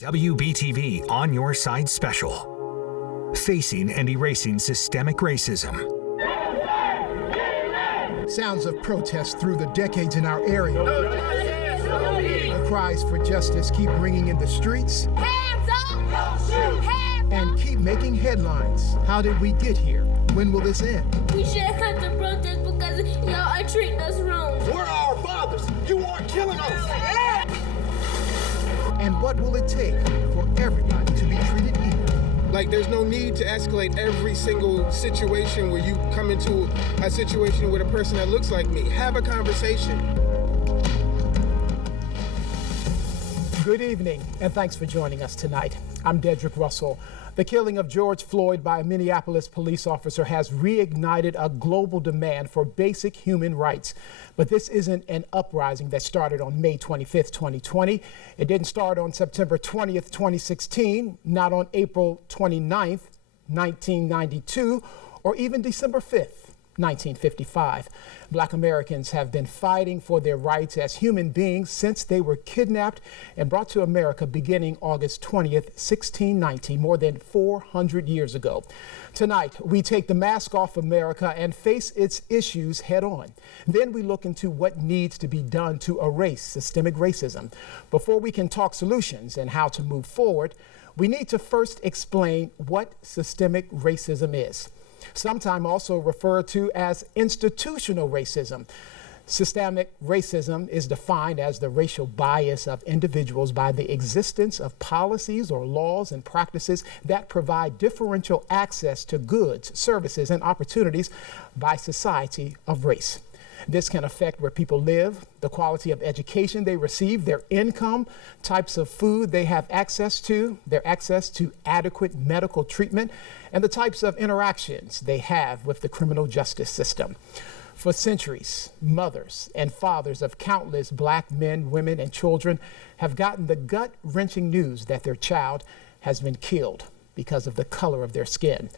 WBTV On Your Side Special. Facing and erasing systemic racism. Sounds of protest through the decades in our area. The cries for justice keep ringing in the streets. Hands up! Don't shoot! Hands and keep making headlines. How did we get here? When will this end? We shouldn't have to protest because y'all are treating us wrong. We're our fathers. You are killing us. And what will it take for everybody to be treated equal? Like, there's no need to escalate every single situation where you come into a situation with a person that looks like me. Have a conversation. Good evening, and thanks for joining us tonight. I'm Dedrick Russell. The killing of George Floyd by a Minneapolis police officer has reignited a global demand for basic human rights. But this isn't an uprising that started on May 25th, 2020. It didn't start on September 20th, 2016, not on April 29th, 1992, or even December 5th. 1955. Black Americans have been fighting for their rights as human beings since they were kidnapped and brought to America beginning August 20th, 1690, more than 400 years ago. Tonight, we take the mask off America and face its issues head on. Then we look into what needs to be done to erase systemic racism. Before we can talk solutions and how to move forward, we need to first explain what systemic racism is. Sometimes also referred to as institutional racism. Systemic racism is defined as the racial bias of individuals by the existence of policies or laws and practices that provide differential access to goods, services, and opportunities by society of race. This can affect where people live, the quality of education they receive, their income, types of food they have access to, their access to adequate medical treatment, and the types of interactions they have with the criminal justice system. For centuries, mothers and fathers of countless black men, women, and children have gotten the gut-wrenching news that their child has been killed because of the color of their skin.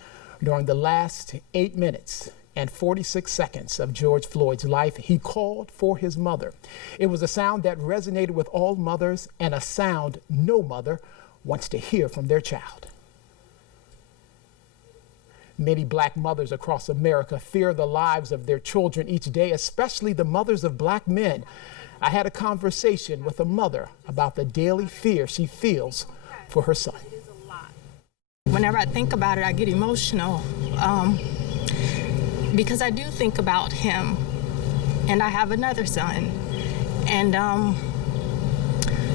During the last 8 minutes and 46 seconds of George Floyd's life, he called for his mother. It was a sound that resonated with all mothers and a sound no mother wants to hear from their child. Many black mothers across America fear the lives of their children each day, especially the mothers of black men. I had a conversation with a mother about the daily fear she feels for her son. Whenever I think about it, I get emotional because I do think about him, and I have another son. And,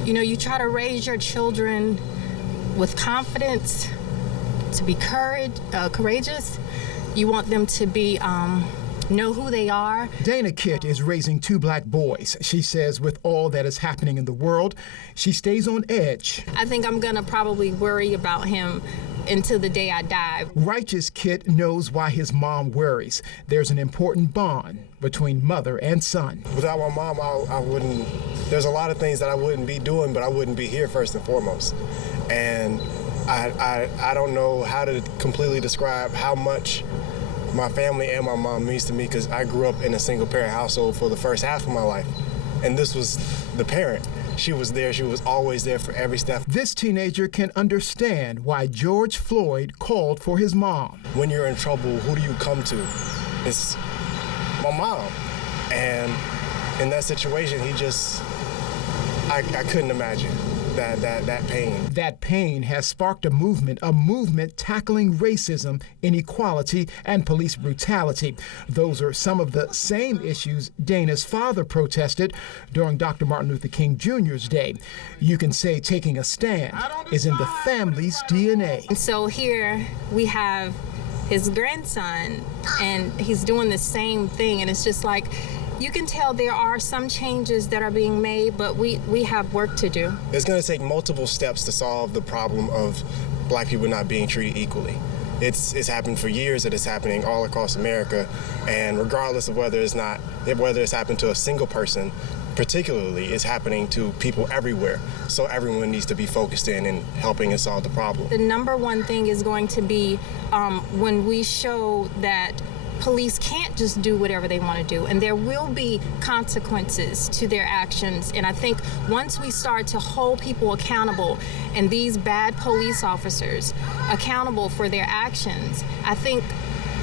you know, you try to raise your children with confidence, to be courageous. You want them to be know who they are. Dana Kitt is raising 2 black boys. She says with all that is happening in the world, she stays on edge. I think I'm gonna probably worry about him until the day I die. Righteous Kitt knows why his mom worries. There's an important bond between mother and son. Without my mom, I wouldn't, there's a lot of things that I wouldn't be doing, but I wouldn't be here first and foremost. And I don't know how to completely describe how much my family and my mom means to me, because I grew up in a single parent household for the first half of my life. And this was the parent. She was there. She was always there for every step. This teenager can understand why George Floyd called for his mom. When you're in trouble, who do you come to? It's my mom. And in that situation, he just, I couldn't imagine that pain. That pain has sparked a movement tackling racism, inequality, and police brutality. Those are some of the same issues Dana's father protested during Dr. Martin Luther King Jr.'s day. You can say taking a stand is in the family's DNA. And so here we have his grandson, and he's doing the same thing, and it's just like, you can tell there are some changes that are being made, but we have work to do. It's going to take multiple steps to solve the problem of black people not being treated equally. It's happened for years, and it's happening all across America, and regardless of whether it's happened to a single person, particularly, it's happening to people everywhere. So everyone needs to be focused in helping us solve the problem. The number one thing is going to be when we show that police can't just do whatever they want to do, and there will be consequences to their actions. And I think once we start to hold people accountable, and these bad police officers accountable for their actions, I think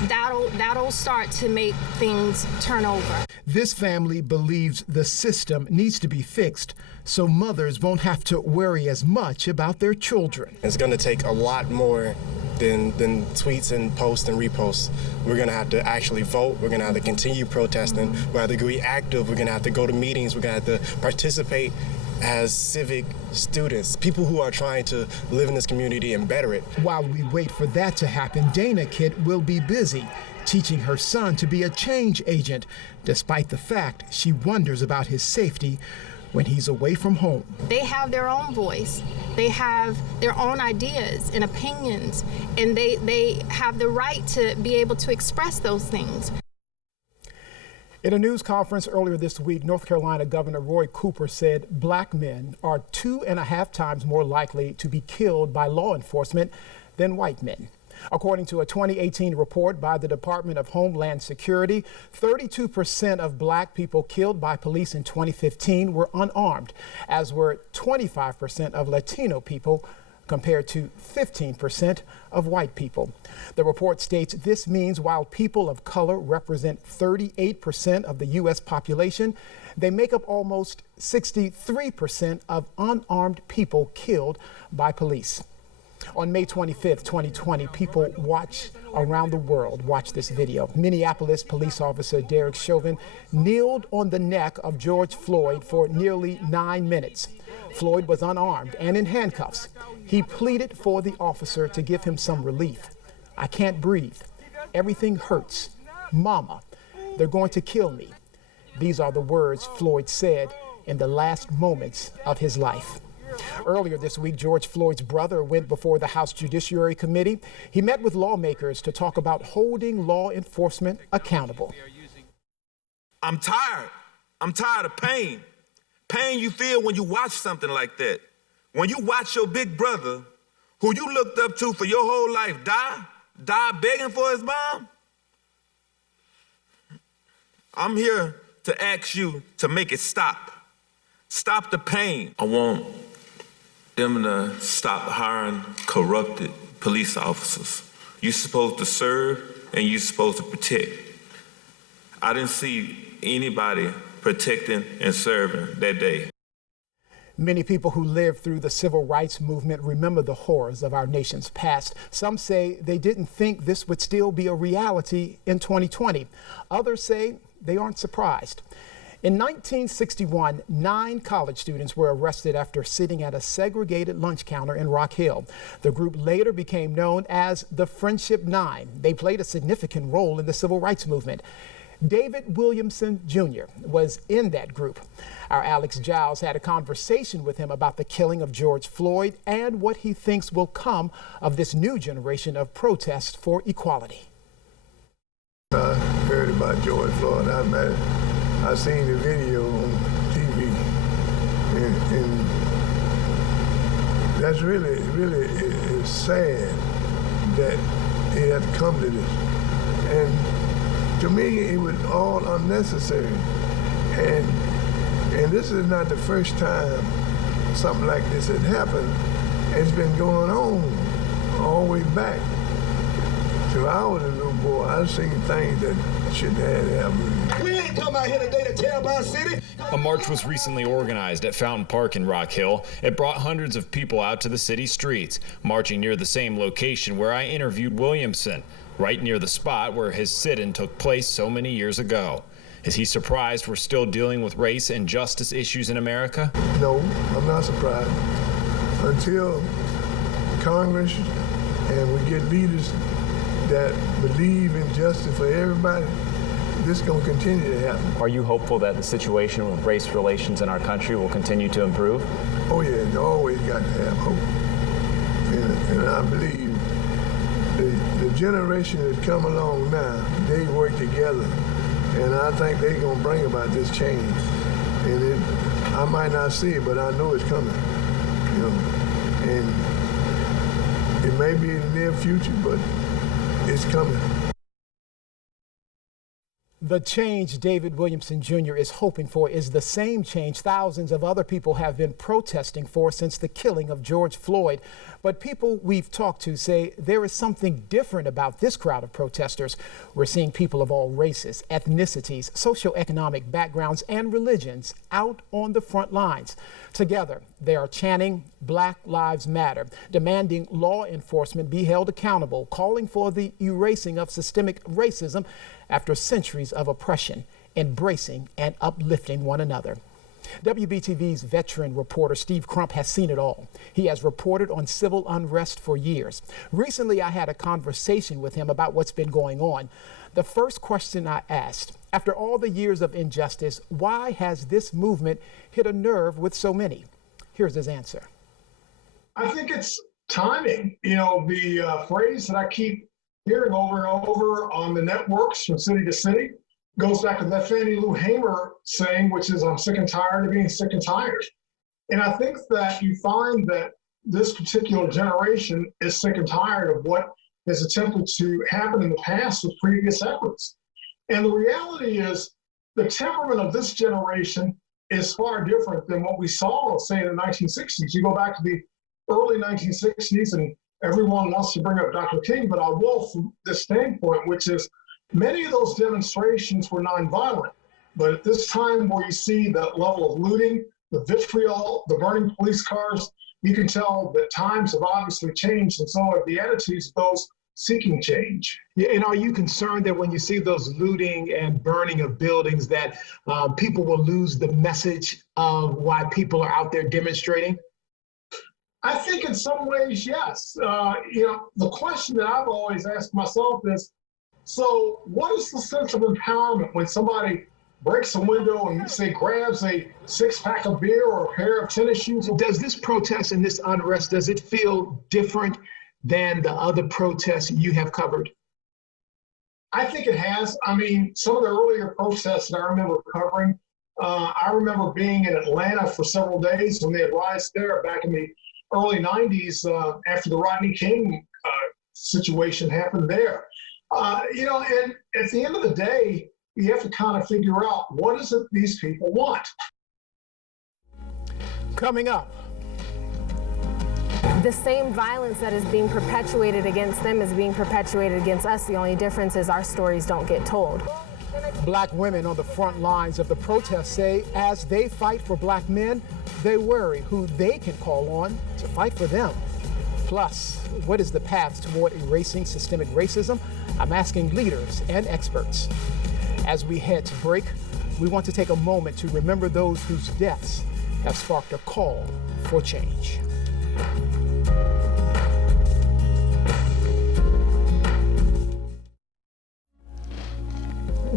that'll start to make things turn over. This family believes the system needs to be fixed so mothers won't have to worry as much about their children. It's going to take a lot more than tweets and posts and reposts. We're going to have to actually vote. We're going to have to continue protesting. We're going to have to be active. We're going to have to go to meetings. We're going to have to participate as civic students, people who are trying to live in this community and better it. While we wait for that to happen, Dana Kit will be busy teaching her son to be a change agent, despite the fact she wonders about his safety when he's away from home. They have their own voice. They have their own ideas and opinions, and they have the right to be able to express those things. In a news conference earlier this week, North Carolina Governor Roy Cooper said black men are 2.5 times more likely to be killed by law enforcement than white men. According to a 2018 report by the Department of Homeland Security, 32% of black people killed by police in 2015 were unarmed, as were 25% of Latino people, compared to 15% of white people. The report states this means while people of color represent 38% of the U.S. population, they make up almost 63% of unarmed people killed by police. On May 25th, 2020, people around the world watched this video. Minneapolis police officer Derek Chauvin kneeled on the neck of George Floyd for nearly 9 minutes. Floyd was unarmed and in handcuffs. He pleaded for the officer to give him some relief. "I can't breathe. Everything hurts. Mama, they're going to kill me." These are the words Floyd said in the last moments of his life. Earlier this week, George Floyd's brother went before the House Judiciary Committee. He met with lawmakers to talk about holding law enforcement accountable. I'm tired. I'm tired of pain. Pain you feel when you watch something like that. When you watch your big brother, who you looked up to for your whole life, die begging for his mom. I'm here to ask you to make it stop. Stop the pain. I want them to stop hiring corrupted police officers. You're supposed to serve and you're supposed to protect. I didn't see anybody protecting and serving that day. Many people who lived through the civil rights movement remember the horrors of our nation's past. Some say they didn't think this would still be a reality in 2020. Others say they aren't surprised. In 1961, 9 college students were arrested after sitting at a segregated lunch counter in Rock Hill. The group later became known as the Friendship Nine. They played a significant role in the civil rights movement. David Williamson Jr. was in that group. Our Alex Giles had a conversation with him about the killing of George Floyd and what he thinks will come of this new generation of protests for equality. I heard about George Floyd. I seen the video on TV, and that's really it's sad that it had come to this. And to me, it was all unnecessary. And this is not the first time something like this had happened. It's been going on all the way back. So I was a little boy, I've seen things that shouldn't have happened. We ain't come out here today to tear up our city. A march was recently organized at Fountain Park in Rock Hill. It brought hundreds of people out to the city streets, marching near the same location where I interviewed Williamson, right near the spot where his sit-in took place so many years ago. Is he surprised we're still dealing with race and justice issues in America? No, I'm not surprised. Until Congress and we get leaders that believe in justice for everybody, this is going to continue to happen. Are you hopeful that the situation with race relations in our country will continue to improve? Oh yeah, you always got to have hope. And I believe the generation that's come along now, they work together. And I think they're going to bring about this change. And I might not see it, but I know it's coming. You know, and it may be in the near future, but it's coming. The change David Williamson Jr. is hoping for is the same change thousands of other people have been protesting for since the killing of George Floyd. But people we've talked to say there is something different about this crowd of protesters. We're seeing people of all races, ethnicities, socioeconomic backgrounds, and religions out on the front lines. Together, they are chanting Black Lives Matter, demanding law enforcement be held accountable, calling for the erasing of systemic racism after centuries of oppression, embracing and uplifting one another. WBTV's veteran reporter Steve Crump has seen it all. He has reported on civil unrest for years. Recently, I had a conversation with him about what's been going on. The first question I asked, after all the years of injustice, why has this movement hit a nerve with so many? Here's his answer. I think it's timing. You know, the phrase that I keep hearing over and over on the networks from city to city goes back to that Fannie Lou Hamer saying, which is, I'm sick and tired of being sick and tired. And I think that you find that this particular generation is sick and tired of what has attempted to happen in the past with previous efforts. And the reality is the temperament of this generation is far different than what we saw, say, in the 1960s. You go back to the early 1960s and everyone wants to bring up Dr. King, but I will from this standpoint, which is many of those demonstrations were nonviolent. But at this time where you see that level of looting, the vitriol, the burning police cars, you can tell that times have obviously changed, and so have the attitudes of those seeking change. Yeah, and are you concerned that when you see those looting and burning of buildings that people will lose the message of why people are out there demonstrating? I think in some ways, yes. You know, the question that I've always asked myself is, so what is the sense of empowerment when somebody breaks a window and, say, grabs a six-pack of beer or a pair of tennis shoes? Does this protest and this unrest, does it feel different than the other protests you have covered? I think it has. I mean, some of the earlier protests that I remember covering, I remember being in Atlanta for several days when they had riots there back in the early 90s after the Rodney King situation happened there. You know, and at the end of the day, you have to kind of figure out what is it these people want. Coming up. The same violence that is being perpetuated against them is being perpetuated against us. The only difference is our stories don't get told. Black women on the front lines of the protest say as they fight for black men, they worry who they can call on to fight for them. Plus, what is the path toward erasing systemic racism? I'm asking leaders and experts. As we head to break, we want to take a moment to remember those whose deaths have sparked a call for change.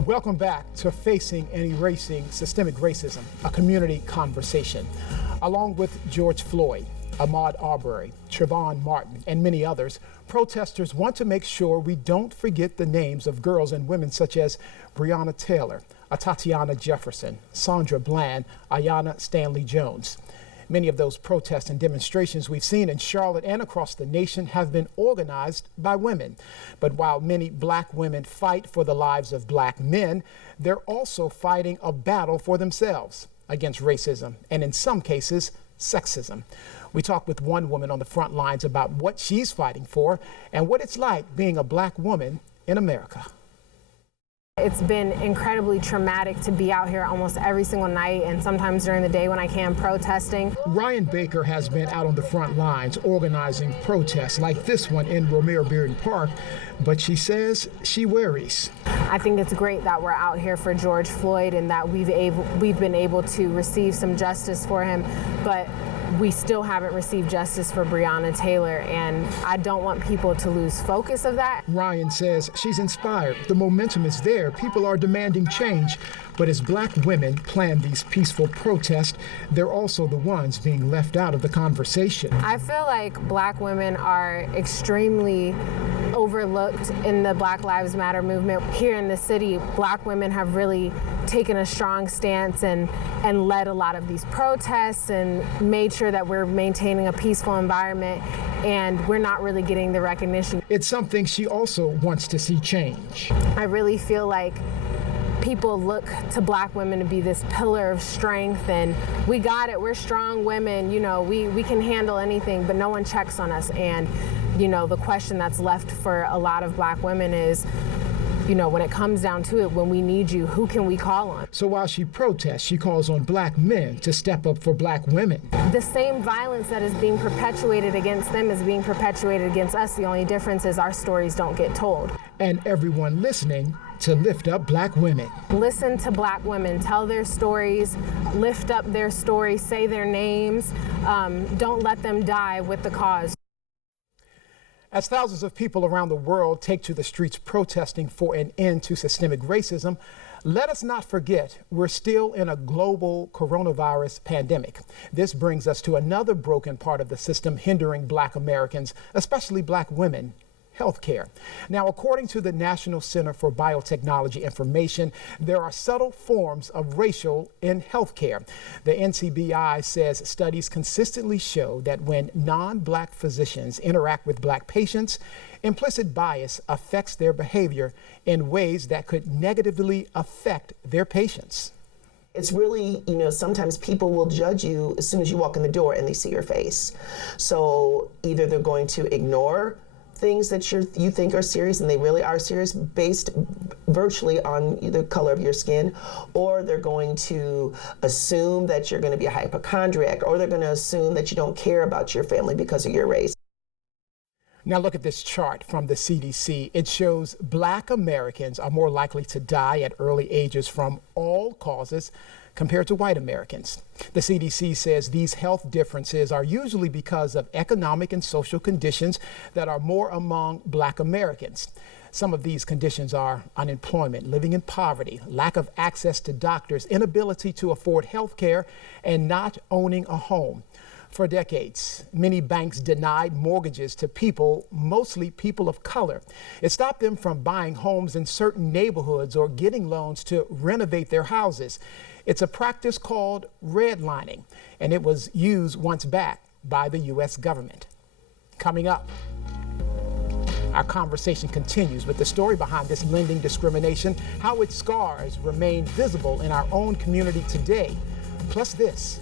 Welcome back to Facing and Erasing Systemic Racism, a community conversation. Along with George Floyd, Ahmaud Arbery, Trayvon Martin, and many others, protesters want to make sure we don't forget the names of girls and women such as Breonna Taylor, Tatiana Jefferson, Sandra Bland, Aiyana Stanley Jones. Many of those protests and demonstrations we've seen in Charlotte and across the nation have been organized by women. But while many black women fight for the lives of black men, they're also fighting a battle for themselves against racism and, in some cases, sexism. We talked with one woman on the front lines about what she's fighting for and what it's like being a black woman in America. It's been incredibly traumatic to be out here almost every single night and sometimes during the day when I can protesting. Ryan Baker has been out on the front lines organizing protests like this one in Romare Bearden Park, but she says she worries. I think it's great that we're out here for George Floyd and that we've been able to receive some justice for him, but we still haven't received justice for Breonna Taylor, and I don't want people to lose focus of that. Ryan says she's inspired. The momentum is there. People are demanding change. But as black women plan these peaceful protests, they're also the ones being left out of the conversation. I feel like black women are extremely overlooked in the Black Lives Matter movement. Here in the city, black women have really taken a strong stance and led a lot of these protests and made sure that we're maintaining a peaceful environment, and we're not really getting the recognition. It's something she also wants to see change. I really feel like people look to black women to be this pillar of strength, and we got it, we're strong women, you know, we can handle anything, but no one checks on us. And, you know, the question that's left for a lot of black women is, you know, when it comes down to it, when we need you, who can we call on? So while she protests, she calls on black men to step up for black women. The same violence that is being perpetuated against them is being perpetuated against us. The only difference is our stories don't get told. And everyone listening to lift up black women. Listen to black women, tell their stories, lift up their stories, say their names. Don't let them die with the cause. As thousands of people around the world take to the streets protesting for an end to systemic racism, let us not forget we're still in a global coronavirus pandemic. This brings us to another broken part of the system hindering black Americans, especially black women. Healthcare. Now, according to the National Center for Biotechnology Information, there are subtle forms of racial in healthcare. The NCBI says studies consistently show that when non-black physicians interact with black patients, implicit bias affects their behavior in ways that could negatively affect their patients. It's really, you know, sometimes people will judge you as soon as you walk in the door and they see your face. So either they're going to ignore things that you think are serious, and they really are serious, based virtually on the color of your skin, or they're going to assume that you're going to be a hypochondriac, or they're going to assume that you don't care about your family because of your race. Now look at this chart from the CDC. It shows black Americans are more likely to die at early ages from all causes compared to white Americans. The CDC says these health differences are usually because of economic and social conditions that are more among black Americans. Some of these conditions are unemployment, living in poverty, lack of access to doctors, inability to afford health care, and not owning a home. For decades, many banks denied mortgages to people, mostly people of color. It stopped them from buying homes in certain neighborhoods or getting loans to renovate their houses. It's a practice called redlining, and it was used once back by the U.S. government. Coming up, our conversation continues with the story behind this lending discrimination, how its scars remain visible in our own community today. Plus this.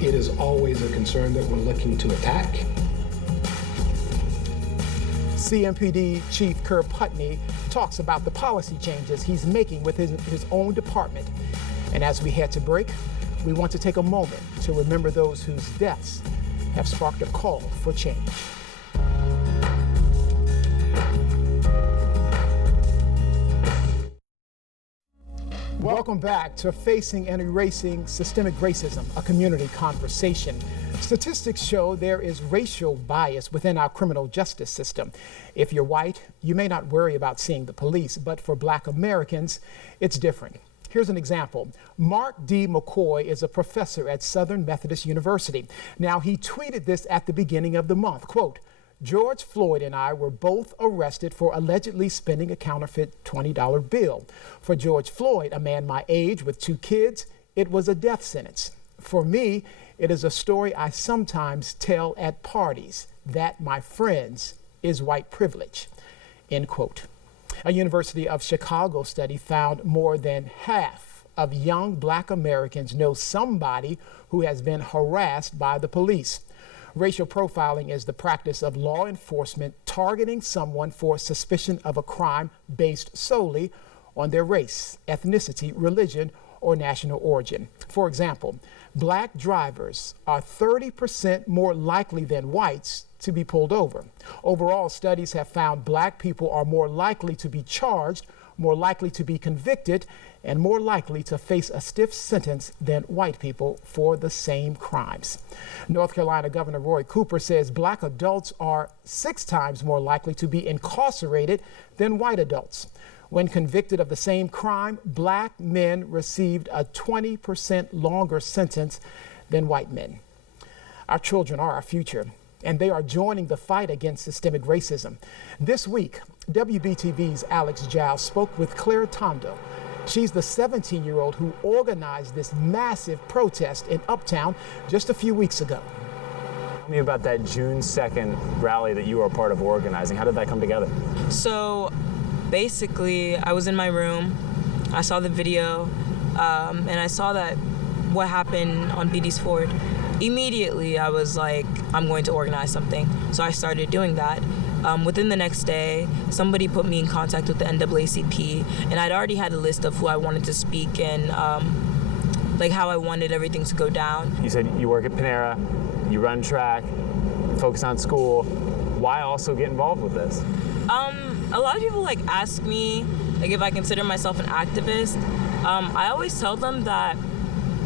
It is always a concern that we're looking to attack. CMPD Chief Kerr Putney talks about the policy changes he's making with his own department. And as we head to break, we want to take a moment to remember those whose deaths have sparked a call for change. Welcome back to Facing and Erasing Systemic Racism, a community conversation. Statistics show there is racial bias within our criminal justice system. If you're white, you may not worry about seeing the police, but for black Americans, it's different. Here's an example. Mark D. McCoy is a professor at Southern Methodist University. Now, he tweeted this at the beginning of the month, quote, "George Floyd and I were both arrested for allegedly spending a counterfeit $20 bill. For George Floyd, a man my age with 2 kids, it was a death sentence. For me, it is a story I sometimes tell at parties. That, my friends, is white privilege," end quote. A University of Chicago study found more than half of young black Americans know somebody who has been harassed by the police. Racial profiling is the practice of law enforcement targeting someone for suspicion of a crime based solely on their race, ethnicity, religion, or national origin. For example, black drivers are 30% more likely than whites to be pulled over. Overall, studies have found black people are more likely to be charged, more likely to be convicted, and more likely to face a stiff sentence than white people for the same crimes. North Carolina Governor Roy Cooper says black adults are 6 times more likely to be incarcerated than white adults. When convicted of the same crime, black men received a 20% longer sentence than white men. Our children are our future, and they are joining the fight against systemic racism. This week, WBTV's Alex Giles spoke with Claire Tondo. She's the 17-year-old who organized this massive protest in Uptown just a few weeks ago. Tell me about that June 2nd rally that you were a part of organizing. How did that come together? So basically, I was in my room I saw the video, and I saw that what happened on Beatties Ford. Immediately, I was like, I'm going to organize something. So I started doing that. Within the next day, somebody put me in contact with the NAACP, and I'd already had a list of who I wanted to speak and like how I wanted everything to go down. You said you work at Panera, you run track, focus on school. Why also get involved with this? A lot of people like ask me like if I consider myself an activist. I always tell them that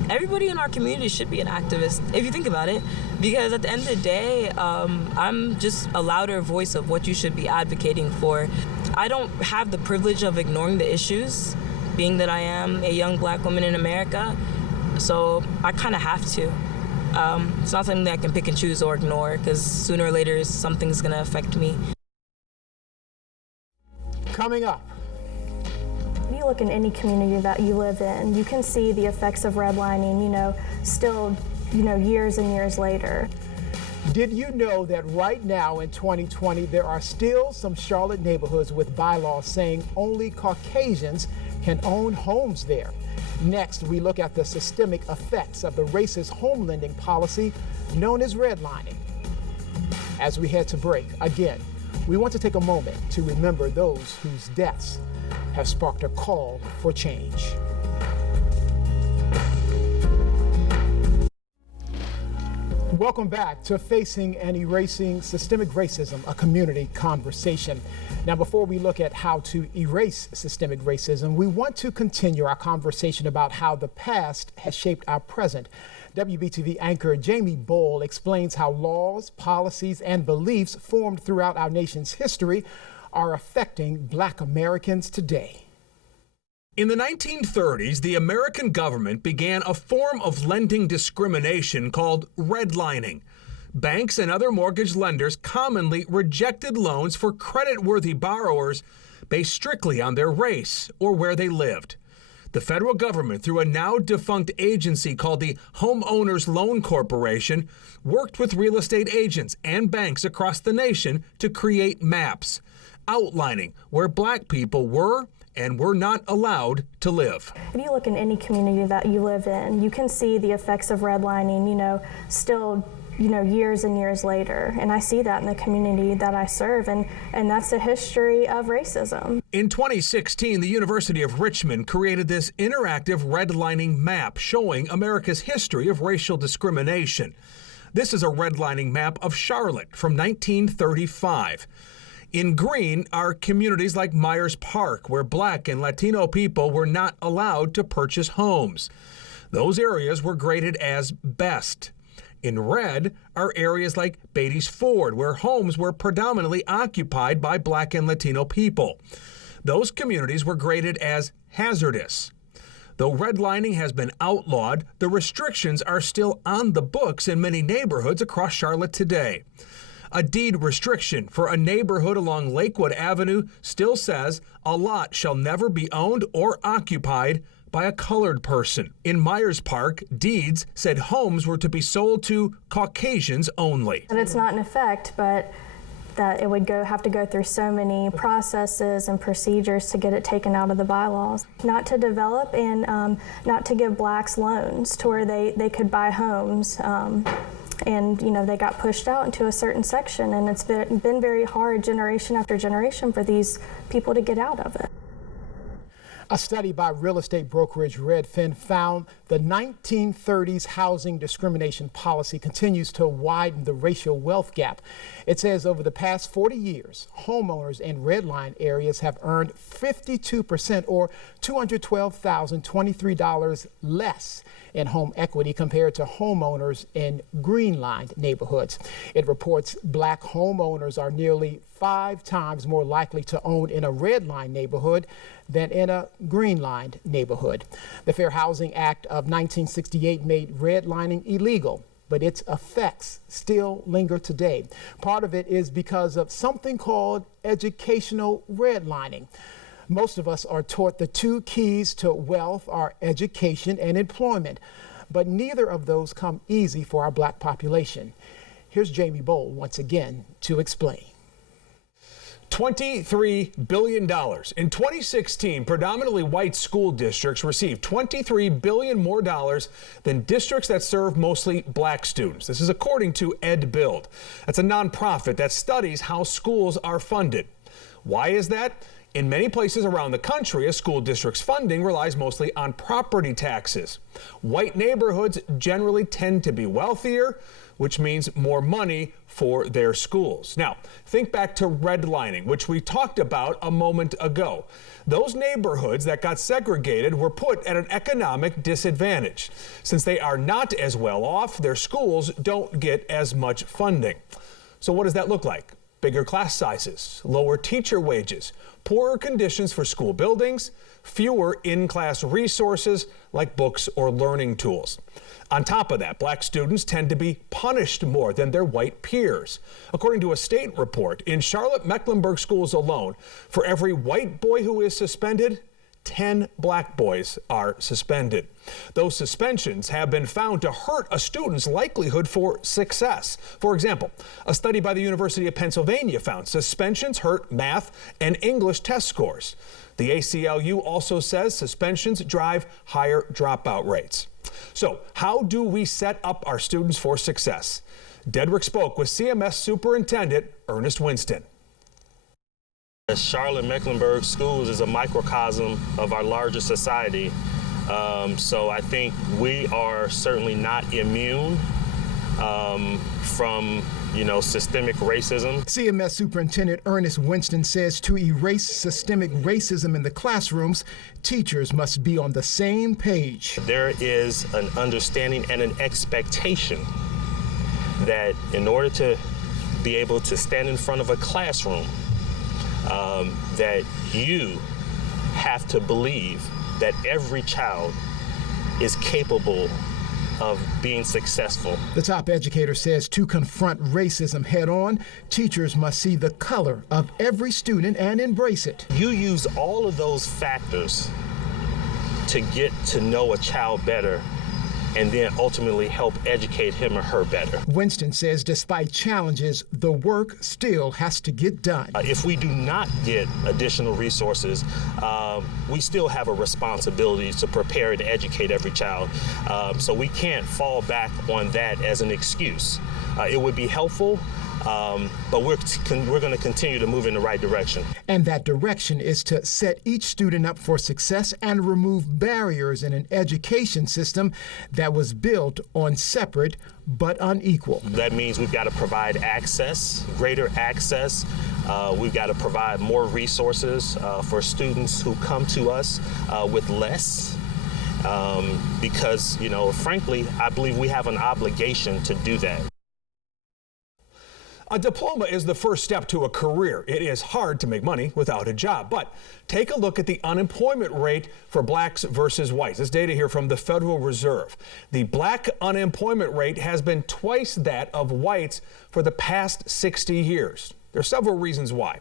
everybody in our community should be an activist, if you think about it, because at the end of the day, I'm just a louder voice of what you should be advocating for. I don't have the privilege of ignoring the issues, being that I am a young black woman in America, so I kind of have to. It's not something that I can pick and choose or ignore, because sooner or later something's gonna affect me. Coming up. If you look in any community that you live in, you can see the effects of redlining, still, years and years later. Did you know that right now in 2020, there are still some Charlotte neighborhoods with bylaws saying only Caucasians can own homes there? Next, we look at the systemic effects of the racist home lending policy known as redlining. As we head to break, again, we want to take a moment to remember those whose deaths have sparked a call for change. Welcome back to Facing and Erasing Systemic Racism, a community conversation. Now, before we look at how to erase systemic racism, we want to continue our conversation about how the past has shaped our present. WBTV anchor Jamie Bowl explains how laws, policies, and beliefs formed throughout our nation's history are affecting Black Americans today. In the 1930s, the American government began a form of lending discrimination called redlining. Banks and other mortgage lenders commonly rejected loans for credit-worthy borrowers based strictly on their race or where they lived. The federal government, through a now-defunct agency called the Homeowners Loan Corporation, worked with real estate agents and banks across the nation to create maps outlining where Black people were and were not allowed to live. If you look in any community that you live in, you can see the effects of redlining, still, years and years later. And I see that in the community that I serve, and that's a history of racism. In 2016, the University of Richmond created this interactive redlining map showing America's history of racial discrimination. This is a redlining map of Charlotte from 1935. In green are communities like Myers Park, where Black and Latino people were not allowed to purchase homes. Those areas were graded as best. In red are areas like Beatties Ford, where homes were predominantly occupied by Black and Latino people. Those communities were graded as hazardous. Though redlining has been outlawed, the restrictions are still on the books in many neighborhoods across Charlotte today. A deed restriction for a neighborhood along Lakewood Avenue still says a lot shall never be owned or occupied by a colored person. In Myers Park, deeds said homes were to be sold to Caucasians only. And it's not in effect, but that it would have to go through so many processes and procedures to get it taken out of the bylaws. Not to develop and not to give Blacks loans to where they could buy homes. And they got pushed out into a certain section, and it's been very hard generation after generation for these people to get out of it. A study by real estate brokerage Redfin found the 1930s housing discrimination policy continues to widen the racial wealth gap. It says over the past 40 years, homeowners in redline areas have earned 52% or $212,023 less in home equity compared to homeowners in green-lined neighborhoods. It reports Black homeowners are nearly 5 times more likely to own in a red-line neighborhood than in a green-lined neighborhood. The Fair Housing Act of 1968 made redlining illegal, but its effects still linger today. Part of it is because of something called educational redlining. Most of us are taught the 2 keys to wealth are education and employment, but neither of those come easy for our Black population. Here's Jamie Bowl once again to explain. $23 billion. In 2016, predominantly white school districts received $23 billion more dollars than districts that serve mostly black students. This is according to EdBuild. That's a nonprofit that studies how schools are funded. Why is that? In many places around the country, a school district's funding relies mostly on property taxes. White neighborhoods generally tend to be wealthier, which means more money for their schools. Now, think back to redlining, which we talked about a moment ago. Those neighborhoods that got segregated were put at an economic disadvantage. Since they are not as well off, their schools don't get as much funding. So what does that look like? Bigger class sizes, lower teacher wages, poorer conditions for school buildings, fewer in-class resources like books or learning tools. On top of that, black students tend to be punished more than their white peers. According to a state report, in Charlotte-Mecklenburg schools alone, for every white boy who is suspended, 10 black boys are suspended. Those suspensions have been found to hurt a student's likelihood for success. For example, a study by the University of Pennsylvania found suspensions hurt math and English test scores. The ACLU also says suspensions drive higher dropout rates. So, how do we set up our students for success? Dedrick spoke with CMS Superintendent Ernest Winston. Charlotte-Mecklenburg Schools is a microcosm of our larger society. So I think we are certainly not immune from, systemic racism. CMS Superintendent Ernest Winston says to erase systemic racism in the classrooms, teachers must be on the same page. There is an understanding and an expectation that in order to be able to stand in front of a classroom, that you have to believe that every child is capable of being successful. The top educator says to confront racism head on, teachers must see the color of every student and embrace it. You use all of those factors to get to know a child better and then ultimately help educate him or her better. Winston says despite challenges, the work still has to get done. If we do not get additional resources, we still have a responsibility to prepare and educate every child. So we can't fall back on that as an excuse. It would be helpful, but we're going to continue to move in the right direction. And that direction is to set each student up for success and remove barriers in an education system that was built on separate but unequal. That means we've got to provide access, greater access. We've got to provide more resources for students who come to us with less. Because, frankly, I believe we have an obligation to do that. A diploma is the first step to a career. It is hard to make money without a job. But take a look at the unemployment rate for blacks versus whites. This data here from the Federal Reserve. The black unemployment rate has been twice that of whites for the past 60 years. There are several reasons why.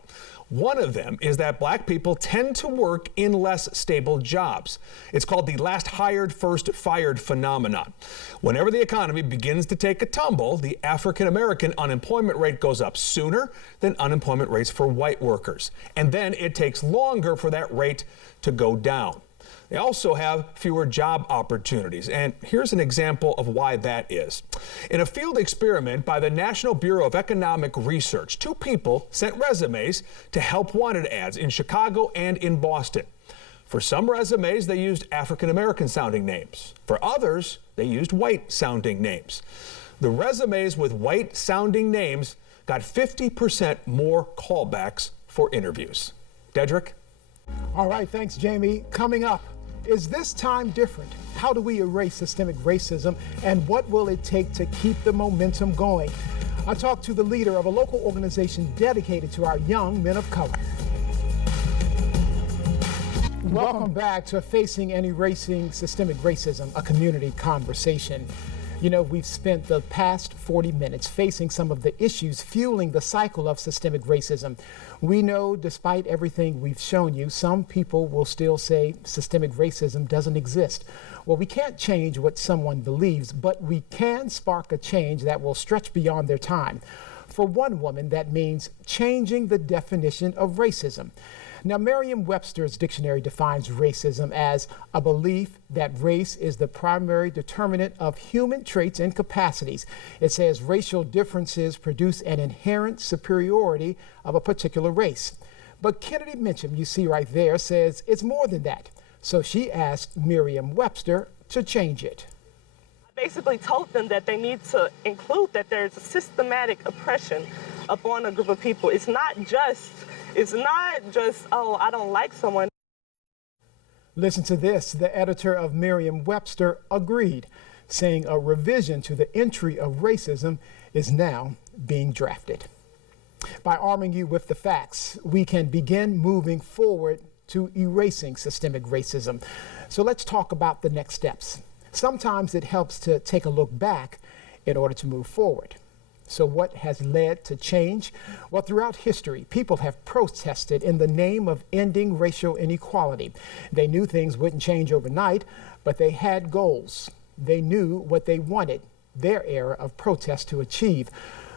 One of them is that black people tend to work in less stable jobs. It's called the last hired, first fired phenomenon. Whenever the economy begins to take a tumble, the African-American unemployment rate goes up sooner than unemployment rates for white workers. And then it takes longer for that rate to go down. They also have fewer job opportunities, and here's an example of why that is. In a field experiment by the National Bureau of Economic Research, 2 people sent resumes to help wanted ads in Chicago and in Boston. For some resumes, they used African-American sounding names. For others, they used white sounding names. The resumes with white sounding names got 50% more callbacks for interviews. Dedrick? All right, thanks, Jamie. Coming up, is this time different? How do we erase systemic racism, and what will it take to keep the momentum going? I talked to the leader of a local organization dedicated to our young men of color. Welcome back to Facing and Erasing Systemic Racism, a community conversation. We've spent the past 40 minutes facing some of the issues fueling the cycle of systemic racism. We know, despite everything we've shown you, some people will still say systemic racism doesn't exist. Well, we can't change what someone believes, but we can spark a change that will stretch beyond their time. For one woman, that means changing the definition of racism. Now, Merriam-Webster's dictionary defines racism as a belief that race is the primary determinant of human traits and capacities. It says racial differences produce an inherent superiority of a particular race. But Kennedy Mincham, you see right there, says it's more than that. So she asked Merriam-Webster to change it. I basically told them that they need to include that there's a systematic oppression upon a group of people. It's not just, oh, I don't like someone. Listen to this. The editor of Merriam-Webster agreed, saying a revision to the entry of racism is now being drafted. By arming you with the facts, we can begin moving forward to erasing systemic racism. So let's talk about the next steps. Sometimes it helps to take a look back in order to move forward. So what has led to change? Well, throughout history, people have protested in the name of ending racial inequality. They knew things wouldn't change overnight, but they had goals. They knew what they wanted their era of protest to achieve.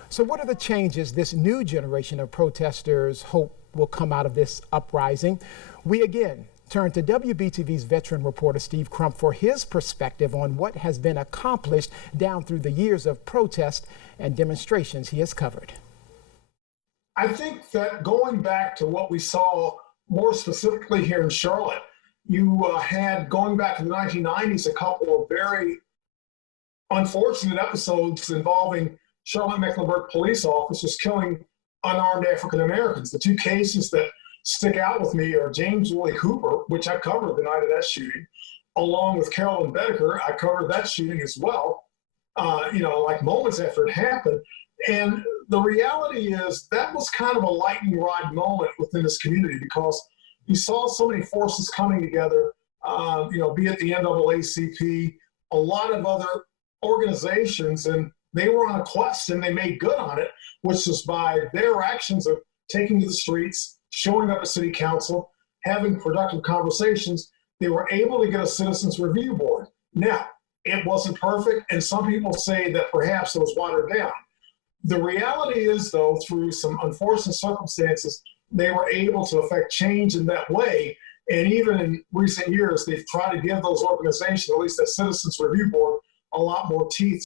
So what are the changes this new generation of protesters hope will come out of this uprising? We again turn to WBTV's veteran reporter Steve Crump for his perspective on what has been accomplished down through the years of protest and demonstrations he has covered. I think that going back to what we saw more specifically here in Charlotte, you had, going back to the 1990s, a couple of very unfortunate episodes involving Charlotte-Mecklenburg police officers killing unarmed African Americans. The two cases that stick out with me are James Willie Cooper, which I covered the night of that shooting, along with Carolyn Bedeker. I covered that shooting as well, like moments after it happened. And the reality is that was kind of a lightning rod moment within this community because you saw so many forces coming together, be it the NAACP, a lot of other organizations, and they were on a quest and they made good on it, which is by their actions of taking to the streets, showing up at city council, having productive conversations. They were able to get a citizens review board. Now, it wasn't perfect, and some people say that perhaps it was watered down. The reality is, though, through some unfortunate circumstances, they were able to affect change in that way. And even in recent years, they've tried to give those organizations, at least that citizens review board, a lot more teeth.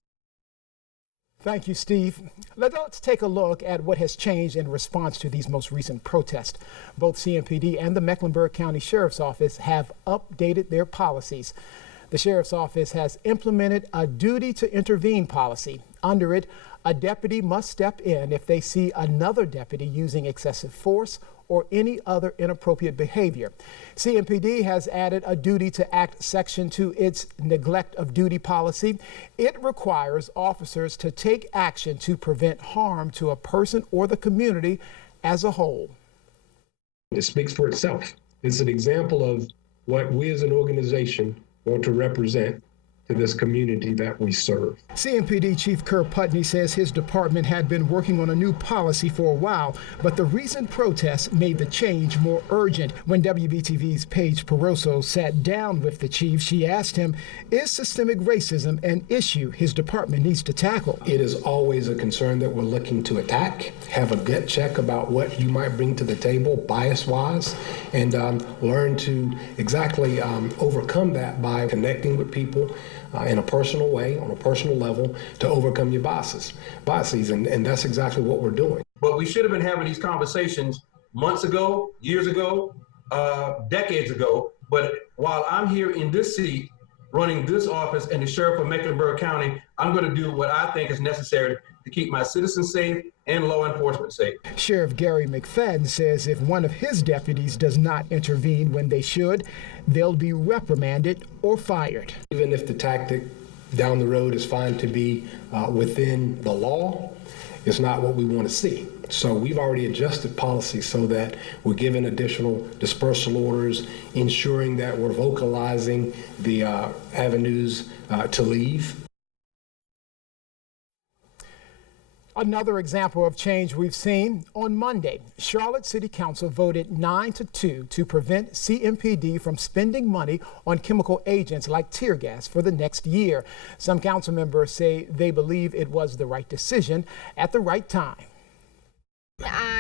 Thank you, Steve. Let's take a look at what has changed in response to these most recent protests. Both CMPD and the Mecklenburg County Sheriff's Office have updated their policies. The Sheriff's Office has implemented a duty to intervene policy. Under it, a deputy must step in if they see another deputy using excessive force or any other inappropriate behavior. CMPD has added a duty to act section to its neglect of duty policy. It requires officers to take action to prevent harm to a person or the community as a whole. It speaks for itself. It's an example of what we as an organization want to represent to this community that we serve. CMPD Chief Kerr Putney says his department had been working on a new policy for a while, but the recent protests made the change more urgent. When WBTV's Paige Peroso sat down with the chief, she asked him, is systemic racism an issue his department needs to tackle? It is always a concern that we're looking to attack, have a gut check about what you might bring to the table bias-wise, and learn to exactly overcome that by connecting with people in a personal way, on a personal level, to overcome your biases, and that's exactly what we're doing. But we should have been having these conversations months ago, years ago, decades ago. But while I'm here in this seat, running this office and the Sheriff of Mecklenburg County, I'm going to do what I think is necessary to keep my citizens safe and law enforcement safe. Sheriff Gary McFadden says if one of his deputies does not intervene when they should, they'll be reprimanded or fired. Even if the tactic down the road is found to be within the law, it's not what we want to see. So we've already adjusted policy so that we're giving additional dispersal orders, ensuring that we're vocalizing the avenues to leave. Another example of change we've seen on Monday, Charlotte City Council voted 9-2 to prevent CMPD from spending money on chemical agents like tear gas for the next year. Some council members say they believe it was the right decision at the right time.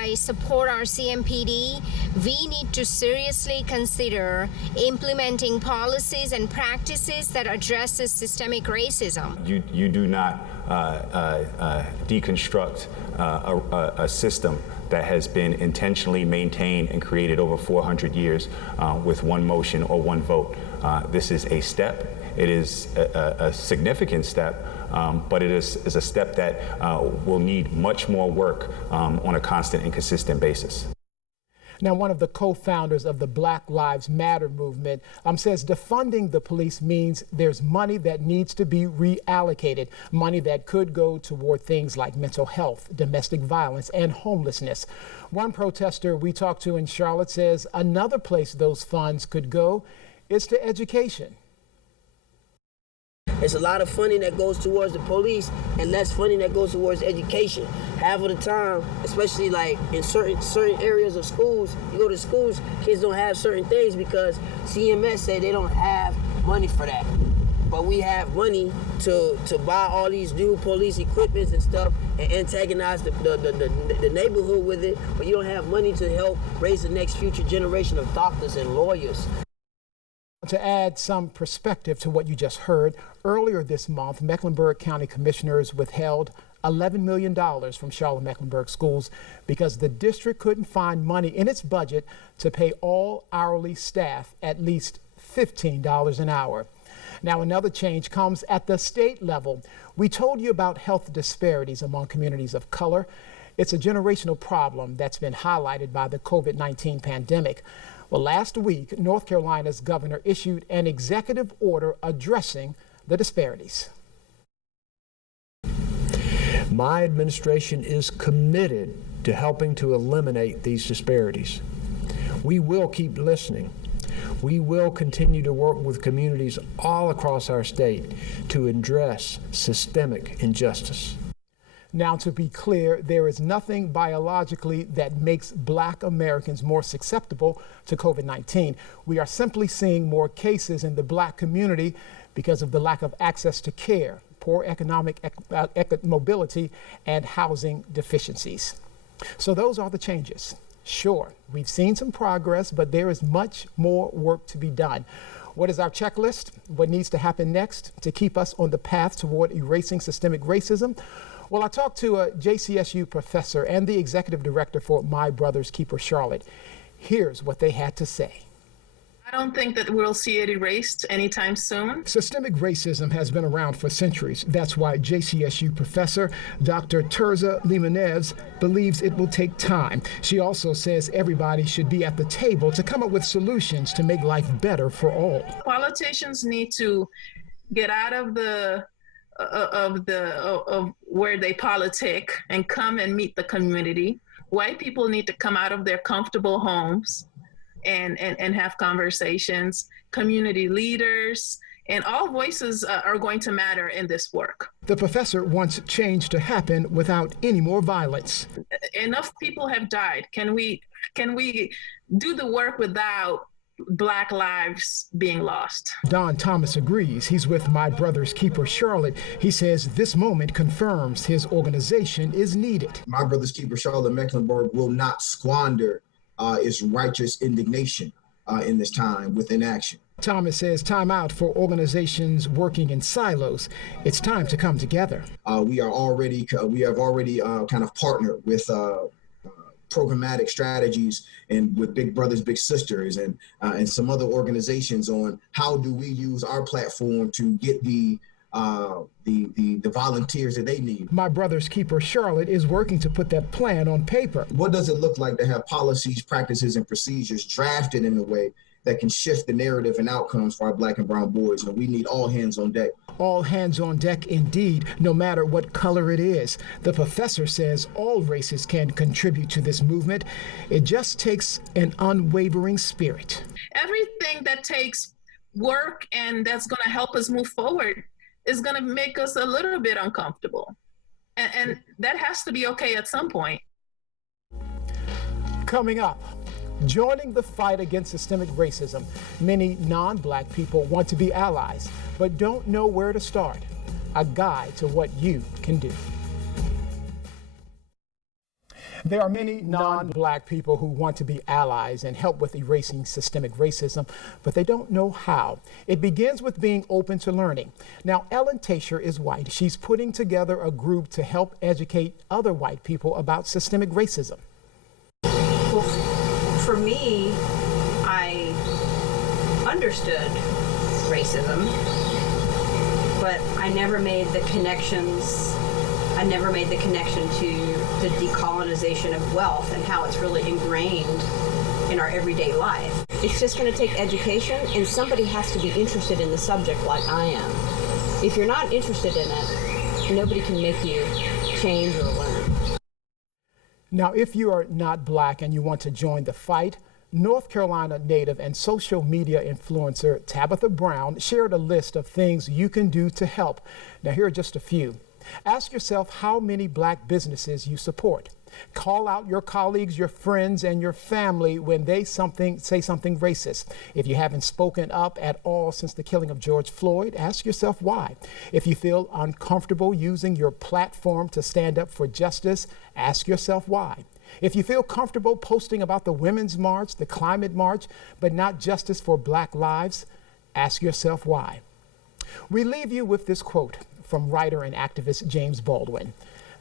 I support our CMPD, we need to seriously consider implementing policies and practices that addresses systemic racism. You do not deconstruct a system that has been intentionally maintained and created over 400 years with one motion or one vote. This is a step. It is a significant step, but it is a step that will need much more work on a constant and consistent basis. Now, one of the co-founders of the Black Lives Matter movement says defunding the police means there's money that needs to be reallocated, money that could go toward things like mental health, domestic violence, and homelessness. One protester we talked to in Charlotte says another place those funds could go is to education. It's a lot of funding that goes towards the police and less funding that goes towards education. Half of the time, especially like in certain areas of schools, you go to schools, kids don't have certain things because CMS said they don't have money for that. But we have money to buy all these new police equipment and stuff and antagonize the neighborhood with it, but you don't have money to help raise the next future generation of doctors and lawyers. To add some perspective to what you just heard, earlier this month, Mecklenburg County commissioners withheld $11 million from Charlotte-Mecklenburg schools because the district couldn't find money in its budget to pay all hourly staff at least $15 an hour. Now, another change comes at the state level. We told you about health disparities among communities of color. It's a generational problem that's been highlighted by the COVID-19 pandemic. Well, last week, North Carolina's governor issued an executive order addressing the disparities. My administration is committed to helping to eliminate these disparities. We will keep listening. We will continue to work with communities all across our state to address systemic injustice. Now, to be clear, there is nothing biologically that makes Black Americans more susceptible to COVID-19. We are simply seeing more cases in the Black community because of the lack of access to care, poor economic mobility, and housing deficiencies. So those are the changes. Sure, we've seen some progress, but there is much more work to be done. What is our checklist? What needs to happen next to keep us on the path toward erasing systemic racism? Well, I talked to a JCSU professor and the executive director for My Brother's Keeper Charlotte. Here's what they had to say. I don't think that we'll see it erased anytime soon. Systemic racism has been around for centuries. That's why JCSU professor Dr. Terza Limonez believes it will take time. She also says everybody should be at the table to come up with solutions to make life better for all. Politicians need to get out of where they politic and come and meet the community. White people need to come out of their comfortable homes and have conversations. Community leaders and all voices are going to matter in this work. The professor wants change to happen without any more violence. Enough people have died. Can we do the work without Black lives being lost? Don Thomas agrees. He's with My Brother's Keeper Charlotte. He says this moment confirms his organization is needed. My Brother's Keeper Charlotte Mecklenburg will not squander its righteous indignation in this time with inaction. Thomas says time out for organizations working in silos. It's time to come together. We have already kind of partnered with programmatic strategies and with Big Brothers Big Sisters and some other organizations on how do we use our platform to get the volunteers that they need. My Brother's Keeper Charlotte is working to put that plan on paper. What does it look like to have policies, practices, and procedures drafted in a way that can shift the narrative and outcomes for our Black and brown boys? And we need all hands on deck. All hands on deck indeed, no matter what color it is. The professor says all races can contribute to this movement. It just takes an unwavering spirit. Everything that takes work and that's going to help us move forward is going to make us a little bit uncomfortable. And that has to be okay at some point. Coming up, joining the fight against systemic racism, many non-Black people want to be allies, but don't know where to start. A guide to what you can do. There are many non-Black people who want to be allies and help with erasing systemic racism, but they don't know how. It begins with being open to learning. Now, Ellen Tasher is white. She's putting together a group to help educate other white people about systemic racism. Well, for me, I understood racism, but I never made the connections. I never made the connection to the decolonization of wealth and how it's really ingrained in our everyday life. It's just going to take education, and somebody has to be interested in the subject like I am. If you're not interested in it, nobody can make you change or learn. Now, if you are not Black and you want to join the fight, North Carolina native and social media influencer Tabitha Brown shared a list of things you can do to help. Now, here are just a few. Ask yourself how many Black businesses you support. Call out your colleagues, your friends, and your family when they say something racist. If you haven't spoken up at all since the killing of George Floyd, ask yourself why. If you feel uncomfortable using your platform to stand up for justice, ask yourself why. If you feel comfortable posting about the Women's March, the Climate March, but not justice for Black lives, ask yourself why. We leave you with this quote from writer and activist James Baldwin.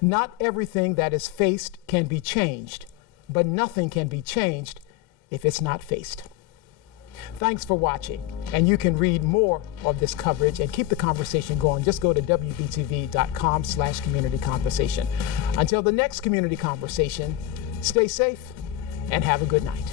Not everything that is faced can be changed, but nothing can be changed if it's not faced. Thanks for watching, and you can read more of this coverage and keep the conversation going. Just go to wbtv.com/community conversation. Until the next community conversation, stay safe and have a good night.